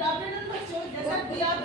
Good afternoon बच्चों, जैसा कि आप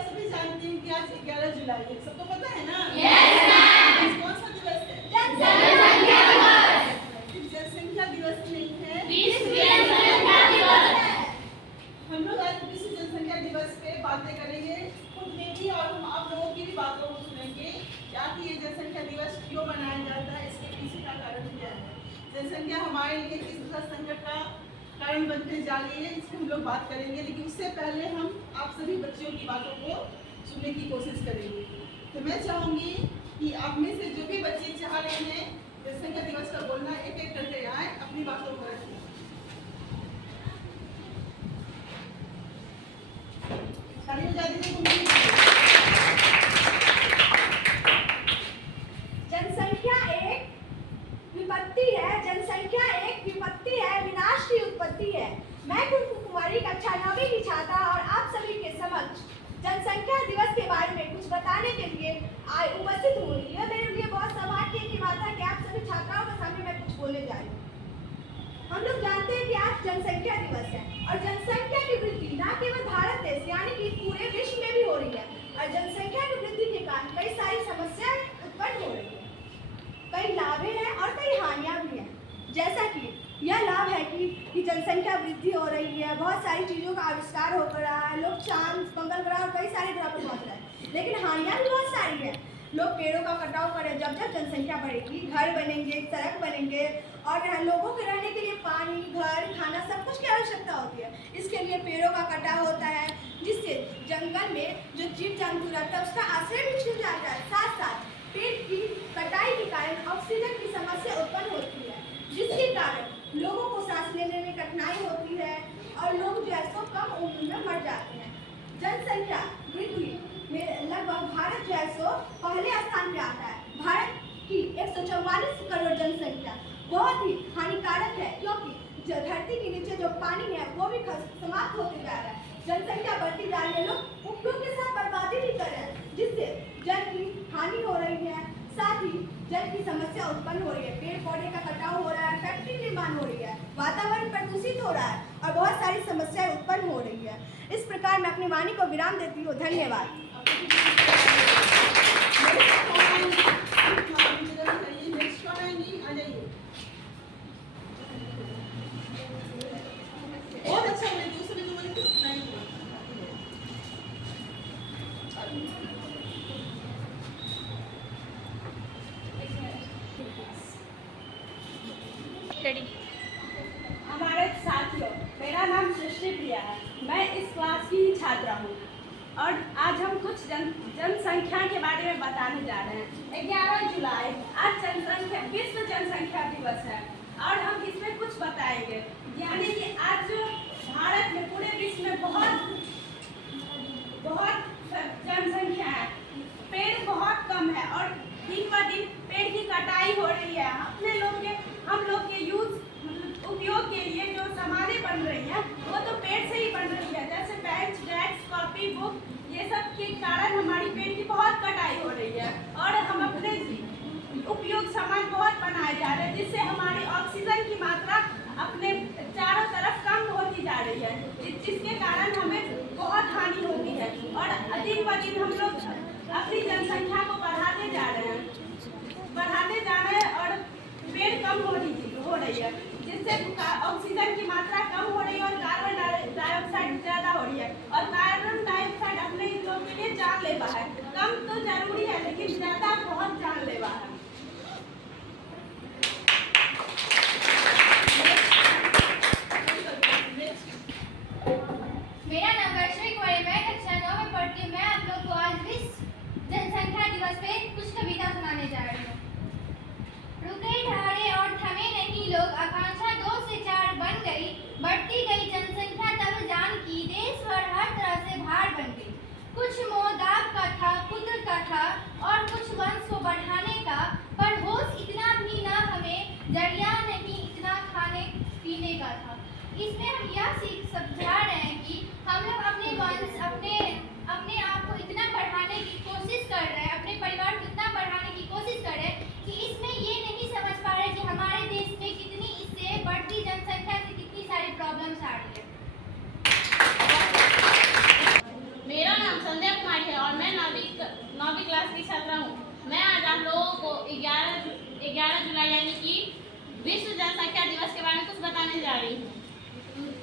सभी जानते हैं कि आज 11 जुलाई है, सबको पता है ना? Yes ma'am. कौन सा दिवस है? जनसंख्या दिवस। जनसंख्या दिवस नहीं है, विश्व जनसंख्या दिवस है। हम लोग आज विश्व जनसंख्या दिवस पे बातें करेंगे, खुद में भी और हम आप लोगों की भी बातों को सुनेंगे क्या कि ये जनसंख्या दिवस क्यों मनाया जाता है, इसके पीछे का कारण क्या है, जनसंख्या हमारे लिए किस तरह संकट का कारण बनते जा रही है, इसमें हम लोग बात करेंगे। लेकिन उससे पहले हम आप सभी बच्चों की बातों को सुनने की कोशिश करेंगे। तो मैं चाहूँगी कि आप में से जो भी बच्चे चाह रहे हैं जनसंख्या दिवस का बोलना, एक एक करके आए, अपनी बातों को रखें। जनसंख्या एक विपत्ति है, जनसंख्या एक विपत्ति है, विनाश की उत्पत्ति है। मैं कुमारी कक्षा 9वीं की छात्रा और आप सभी के समक्ष जनसंख्या दिवस के बारे में कुछ बताने के लिए उपस्थित हूँ। यह मेरे लिए बहुत सौभाग्य की बात है कि आप सभी छात्राओं के सामने मैं कुछ बोलने जा रही हूँ। हम लोग जानते हैं कि आज जनसंख्या दिवस है और जनसंख्या की वृद्धि न केवल भारत देश यानी कि पूरे विश्व में भी हो रही है और जनसंख्या की वृद्धि के कारण कई सारी समस्याएं उत्पन्न हो रही है। कई लाभ हैं और कई हानियां भी हैं। जैसा कि यह लाभ है कि जनसंख्या वृद्धि हो रही है, बहुत सारी चीज़ों का आविष्कार हो रहा है, लोग चांद, मंगल ग्रह और कई सारे ग्रह पर पहुंच रहे हैं। लेकिन हानियां भी बहुत सारी हैं। लोग पेड़ों का कटाव करें, जब जब जनसंख्या बढ़ेगी घर बनेंगे, सड़क बनेंगे और लोगों के रहने के लिए पानी, घर, खाना सब कुछ की आवश्यकता होती है। इसके लिए पेड़ों का कटाव होता है जिससे जंगल में जो जीव जंतु रहता है उसका आश्रय भी छूट जाता है। साथ साथ पेड़ की कटाई के कारण ऑक्सीजन की समस्या उत्पन्न होती है जिसके कारण लोगों को सांस लेने में कठिनाई होती है और लोग जो है सो कम उम्र में मर जाते हैं। जनसंख्या वृद्धि में लगभग भारत जो है सो पहले स्थान पे आता है। भारत की 144 करोड़ जनसंख्या बहुत ही हानिकारक है क्योंकि धरती के नीचे जो पानी है वो भी समाप्त होते जा रहा है। जनसंख्या बढ़ती जा रही है, लोग उपयोग के साथ बर्बादी भी कर रहे हैं जिससे जल की हानि हो रही है, साथ ही जल की समस्या उत्पन्न हो रही है, पेड़ पौधे का कटाव हो रहा है, फैक्ट्री निर्माण हो रही है, वातावरण प्रदूषित हो रहा है और बहुत सारी समस्याएं उत्पन्न हो रही है। इस प्रकार मैं अपनी वाणी को विराम देती हूँ। धन्यवाद। हमारे साथियों, मेरा नाम सृष्टि प्रिया है, मैं इस क्लास की ही छात्रा हूँ और आज हम कुछ जनसंख्या के बारे में बताने जा रहे हैं। 11 जुलाई आज विश्व जनसंख्या दिवस है और हम इसमें कुछ बताएंगे। यानी कि आज जो भारत में पूरे विश्व में बहुत जनसंख्या है, पेड़ बहुत कम है और दिन ब दिन पेड़ की कटाई हो रही है। हम लोग के उपयोग के लिए जो सामानें बन रही हैं वो तो पेड़ से ही बन रही है, जैसे बेंच, डेस्क, कॉपी, बुक, ये सब के कारण हमारी पेड़ की बहुत कटाई हो रही है और हम अपने उपयोग सामान बहुत बनाए जा रहे हैं जिससे हमारी ऑक्सीजन की मात्रा अपने चारों तरफ कम होती जा रही है, जिसके कारण हमें बहुत हानि होती है और दिन ब दिन हम लोग अपनी जनसंख्या को बढ़ाते जा रहे हैं और पेड़ कम हो रही है जिससे ऑक्सीजन की मात्रा कम हो रही है और कार्बन डाइऑक्साइड ज़्यादा हो रही है और कार्बन डाइऑक्साइड अपने लोग के लिए जानलेवा है। कम तो जरूरी है लेकिन ज़्यादा बहुत जानलेवा है। मेरा नाम वैष्णवी कुमारी, मैं कक्षा 9 में पढ़ती हूँ। मैं आप लोग को आज विश्व जनसंख्या दिवस पे कुछ कविता सुनाने जा रही हूँ। रुके ढारे और थमे नहीं लोग, आकांक्षा 2 से 4 बन गई, बढ़ती गई जनसंख्या तब जान की, देश भर हर तरह से भार बन गई। कुछ मोहदाब का था, पुत्र का था और कुछ वंश को बढ़ाने का, पर होश इतना भी न हमें, जरिया नहीं इतना खाने पीने का था। इसमें हम यह समझा रहे हैं कि हम लोग अपने वंश, अपने आप को इतना बढ़ाने की कोशिश कर रहे हैं, अपने परिवार को इतना बढ़ाने की कोशिश कर रहे हैं कि इसमें ये नहीं समझ पा रहे कि हमारे देश में कितनी इससे बढ़ती जनसंख्या से कितनी सारी प्रॉब्लम्स आ रही है।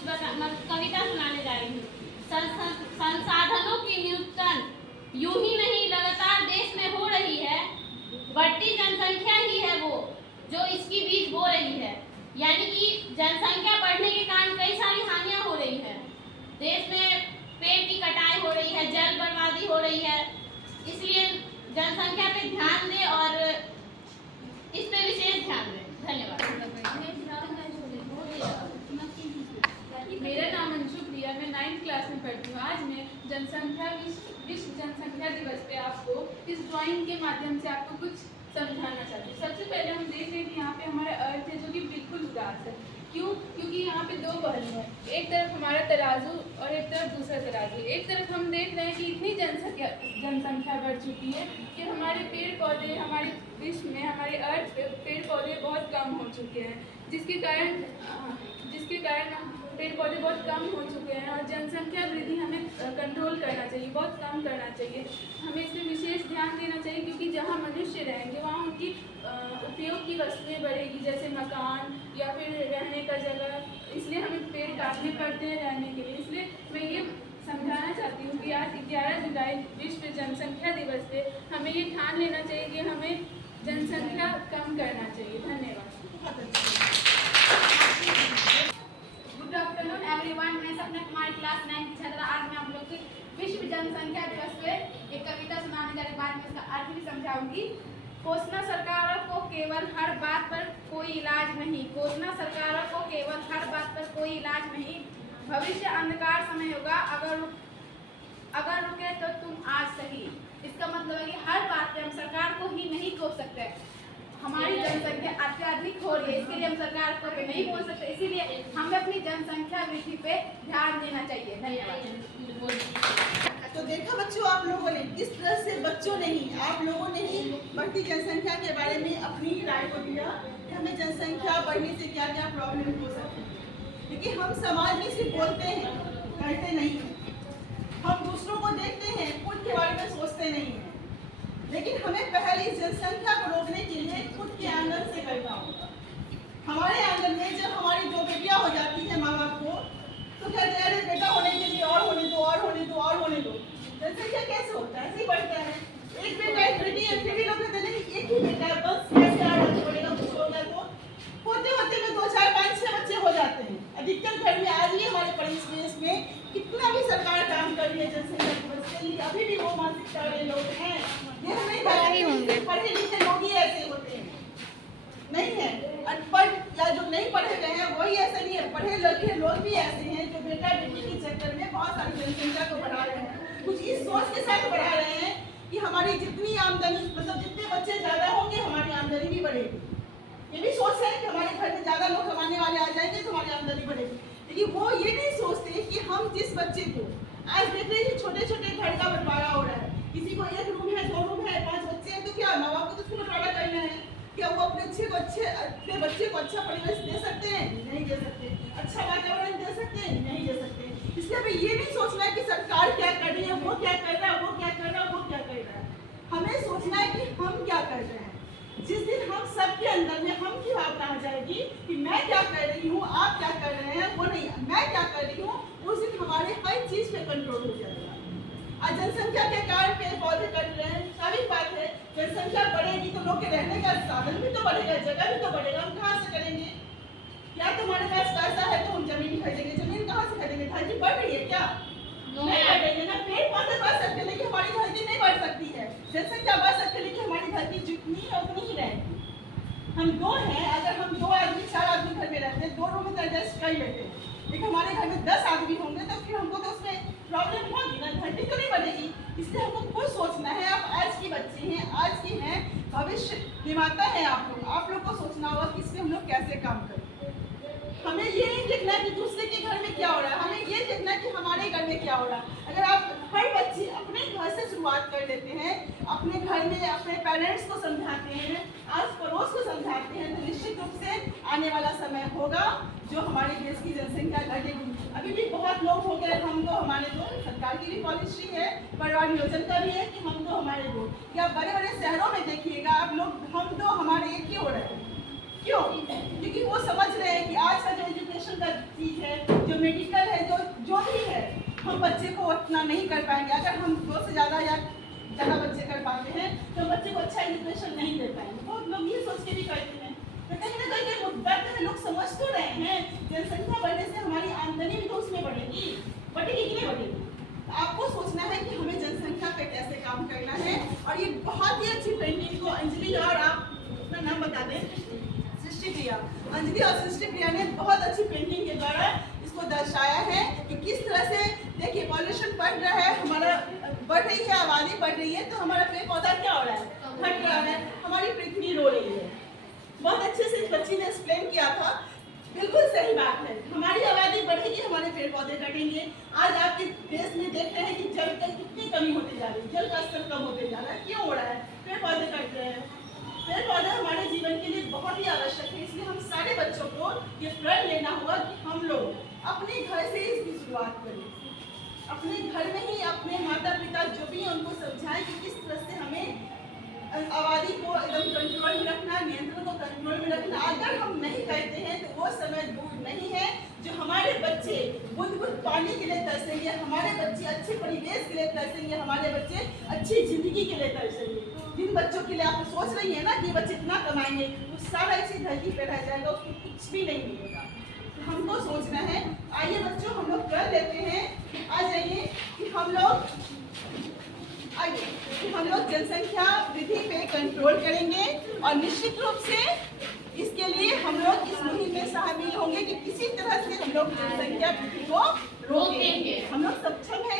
कविता सुनाने जा रही हूँ। संसाधनों की न्यूनतम यूं ही नहीं लगातार देश में हो रही है। बढ़ती जनसंख्या ही है वो जो इसकी बीज बो रही है। यानी कि जनसंख्या बढ़ने के कारण कई सारी हानियां हो रही है। देश में पेड़ की कटाई हो रही है, जल बर्बादी हो रही है। इसलिए जनसंख्या पे ध्यान दें और इस पे विशेष ध्यान दें। धन्यवाद। मेरा नाम अंशु प्रिया, मैं 9th क्लास में पढ़ती हूँ। आज मैं विश्व जनसंख्या दिवस पे आपको इस ड्राइंग के माध्यम से आपको कुछ समझाना चाहती हूँ। सबसे पहले हम देख रहे हैं कि यहाँ पे हमारा अर्थ है जो कि बिल्कुल उदास है। क्यों? क्योंकि यहाँ पे दो पहलू हैं, एक तरफ हमारा तराजू और एक तरफ दूसरा तराजू। एक तरफ हम देख रहे हैं कि इतनी जनसंख्या बढ़ चुकी है कि हमारे पेड़ पौधे, हमारे विश्व में, हमारे अर्थ पे पेड़ पौधे बहुत कम हो चुके हैं, जिसके कारण पेड़ पौधे बहुत कम हो चुके हैं और जनसंख्या वृद्धि हमें कंट्रोल करना चाहिए, बहुत कम करना चाहिए। हमें इसमें विशेष ध्यान देना चाहिए क्योंकि जहाँ मनुष्य रहेंगे वहाँ उनकी उपयोग की वस्तुएं बढ़ेगी, जैसे मकान या फिर रहने का जगह। इसलिए हमें पेड़ काटने पड़ते हैं रहने के लिए। इसलिए मैं ये समझाना चाहती हूँ कि आज 11 जुलाई विश्व जनसंख्या दिवस पे हमें ये ठान लेना चाहिए कि हमें जनसंख्या कम करना चाहिए। धन्यवाद। Good afternoon everyone. मैं सपना कुमारी क्लास 9 की छात्रा। आज मैं आप लोग को विश्व जनसंख्या दिवस पे एक कविता सुनाने जा रही हूँ। बाद में इसका अर्थ भी समझाऊंगी। कोसना सरकारों को केवल हर बात पर कोई इलाज नहीं, कोसना सरकारों को केवल हर बात पर कोई इलाज नहीं। भविष्य अंधकार समय होगा, अगर रुके तो तुम आज सही। इसका मतलब है कि हर बात पे हम सरकार को ही नहीं कोस सकते। हमारी जनसंख्या अत्यधिक हो रही है, इसके लिए हम सरकार को नहीं बोल सकते। इसीलिए हमें अपनी जनसंख्या वृद्धि पे ध्यान देना चाहिए। धन्यवाद। तो देखा बच्चों, आप लोगों ने किस तरह से, बच्चों ने ही, आप लोगों ने ही बढ़ती जनसंख्या के बारे में अपनी राय को दिया कि हमें जनसंख्या बढ़ने से क्या क्या प्रॉब्लम हो सकती है। लेकिन हम समाज में सिर्फ बोलते हैं, करते नहीं हैं। हम दूसरों को देखते हैं, खुद के बारे में सोचते नहीं हैं। लेकिन हमें पहले इस जनसंख्या को रोकने के लिए खुद के आंगन से करना होगा। हमारे आंगन में जब हमारी दो बेटियां हो जाती हैं माँ बाप को, तो कहते हैं अरे बेटा होने के लिए और होने दो, और होने दो, और होने दो। जनसंख्या कैसे होता है? ऐसे ही बढ़ता है। एक बेटा एक बेटी है, फिर भी लोग कहते हैं एक ही बेटा है, बस कैसे आगे बढ़ेगा, कुछ होगा। तो होते होते में 2, 4, 5, 6 बच्चे हो जाते हैं। अधिकतर घर में आज भी हमारे परिवेश में कितना भी सरकार काम कर रही है जनसंख्या दिवस के लिए, अभी भी वो मानसिकता वाले लोग हैं। ये हम नहीं कहते पढ़े लिखे लोग ही ऐसे होते हैं, नहीं है। अनपढ़ या जो नहीं पढ़े गए हैं वही ऐसे नहीं है। पढ़े लिखे लोग भी ऐसे हैं जो बेटा बेटी के चक्कर में बहुत सारी जनसंख्या को बढ़ा रहे हैं। कुछ इस सोच के साथ बढ़ा रहे हैं कि हमारी जितनी आमदनी, मतलब जितने बच्चे ज्यादा होंगे हमारी आमदनी भी बढ़ेगी। ये भी सोच है कि हमारे घर में ज्यादा लोग कमाने वाले आ जाएंगे तो हमारी आमदनी बढ़ेगी। लेकिन वो ये नहीं सोचते कि हम जिस बच्चे को आज देख रहे हैं छोटे छोटे घर का बंटवारा हो रहा है, किसी को 1 रूम है, 2 रूम है, 5 बच्चे हैं, तो क्या माँ बाप को तो उसको बंटवारा करना है? क्या वो अपने बच्चे को अच्छा परिवेश दे सकते हैं? नहीं दे सकते। अच्छा वातावरण दे सकते हैं? नहीं दे सकते। इसलिए हमें ये नहीं सोचना है कि सरकार क्या कर रही है, वो क्या कर रहा है, वो क्या कर रहा है, वो क्या कर रहा है। हमें सोचना है कि हम क्या कर रहे हैं। जिस दिन हम सबके अंदर में हम की भावना आ जाएगी कि मैं क्या कर रही हूँ, आप क्या कर रहे हैं, वो नहीं, मैं क्या कर रही हूँ, उस दिन हमारे हर चीज पे कंट्रोल हो जाएगा। आज जनसंख्या के कारण पेड़ पौधे कट रहे हैं, स्वाभाविक बात है। जनसंख्या बढ़ेगी तो लोग के रहने का साधन भी तो बढ़ेगा, जगह भी तो बढ़ेगा। हम कहाँ से करेंगे? या तो हमारे पास पैसा है तो हम जमीन खरीदेंगे। जमीन कहाँ से खरीदेंगे? धरती बढ़ रही है क्या? नहीं बढ़ रही है ना। पेड़ पौधे बढ़ सकते हैं लेकिन हमारी धरती नहीं बढ़ सकती है। जनसंख्या बढ़ सकती है लेकिन हमारी धरती जितनी है उतनी ही रहेगी। हम 2 हैं, अगर हम 2 आदमी 4 आदमी घर में रहते हैं, 2 रूम में एडजस्ट कर लेते हैं। लेकिन हमारे घर में 10 आदमी होंगे तो फिर हमको तो उसमें प्रॉब्लम होगी ना, धरती तो नहीं बढ़ेगी। इसलिए हमको खुद सोचना है। आप आज की बच्चे हैं, आज की हैं, भविष्य निर्माता है आप लोग को सोचना होगा कि इसमें हम लोग कैसे काम करें। हमें ये नहीं देखना है कि दूसरे के घर में क्या हो रहा है, हमें ये देखना है कि हमारे घर में क्या हो रहा है। अगर आप हर बच्चे अपने घर से शुरुआत कर लेते हैं, अपने घर में अपने पेरेंट्स को समझाते हैं, आस पड़ोस को समझाते हैं, तो निश्चित रूप से आने वाला समय होगा जो हमारे देश की जनसंख्या घटेगी। अभी भी बहुत लोग हो गए हम दो हमारे दो। सरकार की भी पॉलिसी है, परिवार नियोजन का भी है कि हम दो हमारे दो। या बड़े बड़े शहरों में देखिएगा आप लोग, हम दो हमारे एक ही हो रहे हैं। क्यों? क्योंकि वो समझ रहे हैं कि आज का जो एजुकेशन का चीज़ है, जो जो मेडिकल है, जो भी है, हम बच्चे को उतना नहीं कर पाएंगे। अगर हम 2 से ज़्यादा या ज़्यादा बच्चे कर पाते हैं तो बच्चे को अच्छा एजुकेशन नहीं दे पाएंगे। बहुत लोग ये सोच के भी करते हैं, तो कहीं ना कहीं ये मुद्दा है, लोग समझ तो रहे हैं जनसंख्या बढ़ने से हमारी आमदनी भी तो उसमें बढ़ेगी कि नहीं बढ़ेगी। आपको सोचना है कि हमें जनसंख्या पे कैसे काम करना है। और ये बहुत ही अच्छी पेंटिंग को अंजलि और आप अपना नाम बता दें, सृष्टि प्रिया, अंजलि और सृष्टि प्रिया ने बहुत अच्छी पेंटिंग के द्वारा इसको दर्शाया है कि किस तरह से देखिए पॉल्यूशन बढ़ रहा है, हमारा बढ़ रही है, आबादी बढ़ रही है, तो हमारा पेड़ पौधा क्या हो रहा है, घट रहा है, हमारी पृथ्वी रो रही है। बहुत अच्छे से इस बच्ची ने एक्सप्लेन किया था। बिल्कुल सही बात है, हमारी आबादी बढ़ेगी, हमारे पेड़ पौधे घटेंगे। आज आपके देश में देख रहे हैं कि जल की कितनी कमी होती जा रही है, जल का स्तर कम होते जा रहा है। क्यों हो रहा है? पेड़ पौधे कट रहे हैं। पेड़ पौधे हमारे जीवन के लिए बहुत ही आवश्यक है, इसलिए हम सारे बच्चों को ये प्रण लेना होगा कि हम लोग अपने घर से इसकी शुरुआत करें। अपने घर में ही अपने माता पिता जो भी हैं उनको समझाएं कि किस तरह से हमें आबादी को एकदम कंट्रोल में रखना, नियंत्रण को कंट्रोल में रखना। अगर हम नहीं करते हैं तो वो समय दूर नहीं है जो हमारे बच्चे बुद्ध पानी के लिए तरसेंगे, हमारे बच्चे अच्छे परिवेश के लिए तरसेंगे, हमारे बच्चे अच्छी जिंदगी के लिए तरसेंगे। जिन बच्चों के लिए आप सोच रही है ना कि बच्चे इतना कमाएंगे, वो सारा इसी धरती पर रह जाएगा, उसको कुछ भी नहीं मिलेगा। तो हमको सोचना है। आइए बच्चों, हम लोग कर लेते हैं। आ जाइए कि हम लोग जनसंख्या वृद्धि पे कंट्रोल करेंगे और निश्चित रूप से इसके लिए हम लोग इस मुहिम में शामिल होंगे कि किसी तरह से हम लोग जनसंख्या वृद्धि को रोकेंगे। हम लोग सक्षम है